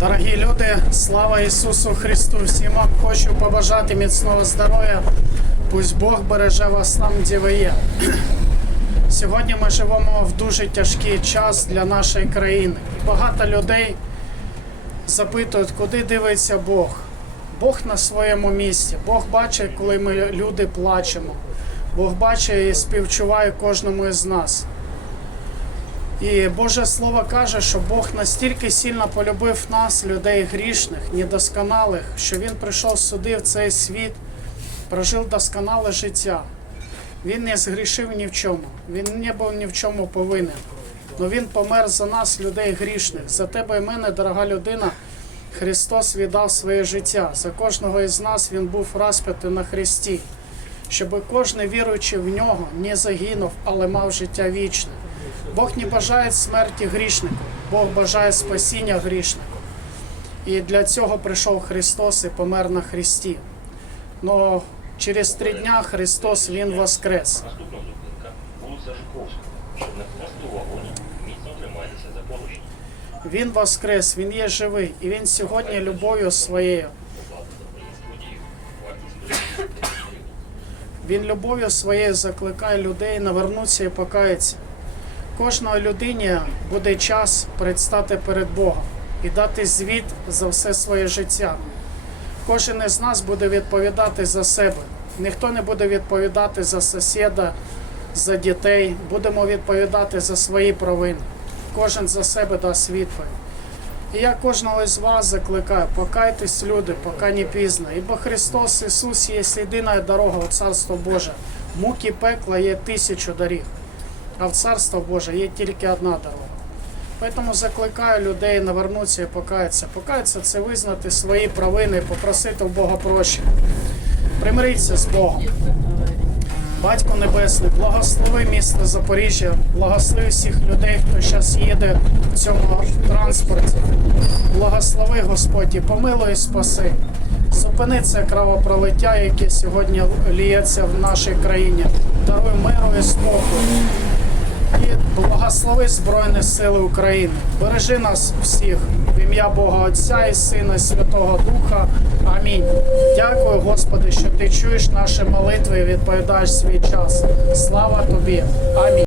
Дорогі люди, слава Ісусу Христу! Всім вам хочу побажати міцного здоров'я. Пусть Бог береже вас там, де ви є. Сьогодні ми живемо в дуже тяжкий час для нашої країни. І багато людей запитують, куди дивиться Бог. Бог на своєму місці. Бог бачить, коли ми люди плачемо. Бог бачить і співчуває кожному із нас. І Боже Слово каже, що Бог настільки сильно полюбив нас, людей грішних, недосконалих, що Він прийшов сюди в цей світ, прожив досконале життя. Він не згрішив ні в чому, він не був ні в чому повинен. Но Він помер за нас, людей грішних. За тебе і мене, дорога людина, Христос віддав своє життя. За кожного із нас Він був розп'ятий на Христі, щоб кожен віруючий в нього не загинув, але мав життя вічне. Бог не бажає смерті грішнику, Бог бажає спасіння грішнику. І для цього прийшов Христос і помер на Христі. Но через три дня Христос Він воскрес. Він воскрес, Він є живий, і Він сьогодні любов'ю своєю. Він любов'ю своєю закликає людей навернутися і покаятися. Кожної людині буде час предстати перед Богом і дати звіт за все своє життя. Кожен із нас буде відповідати за себе. Ніхто не буде відповідати за сусіда, за дітей. Будемо відповідати за свої провини. Кожен за себе дасть відповідь. І я кожного із вас закликаю, покайтесь, люди, поки не пізно. Ібо Христос Ісус є єдина дорога у Царство Боже. Муки пекла є тисячу доріг, а в Царство Боже є тільки одна дорога. Тому закликаю людей навернутися і покаятися. Покаятися це визнати свої провини, попросити у Бога прощення. Примиріться з Богом. Батько Небесний, благослови місто Запоріжжя, благослови всіх людей, хто зараз їде в цьому транспорті. Благослови, Господь, і помилуй спаси. Зупини це кровопролиття, яке сьогодні ліється в нашій країні. Даруй миру і спокою. І благослови Збройні Сили України. Бережи нас всіх в ім'я Бога Отця і Сина, і Святого Духа. Амінь. Дякую, Господи, що ти чуєш наші молитви і відповідаєш свій час. Слава тобі. Амінь.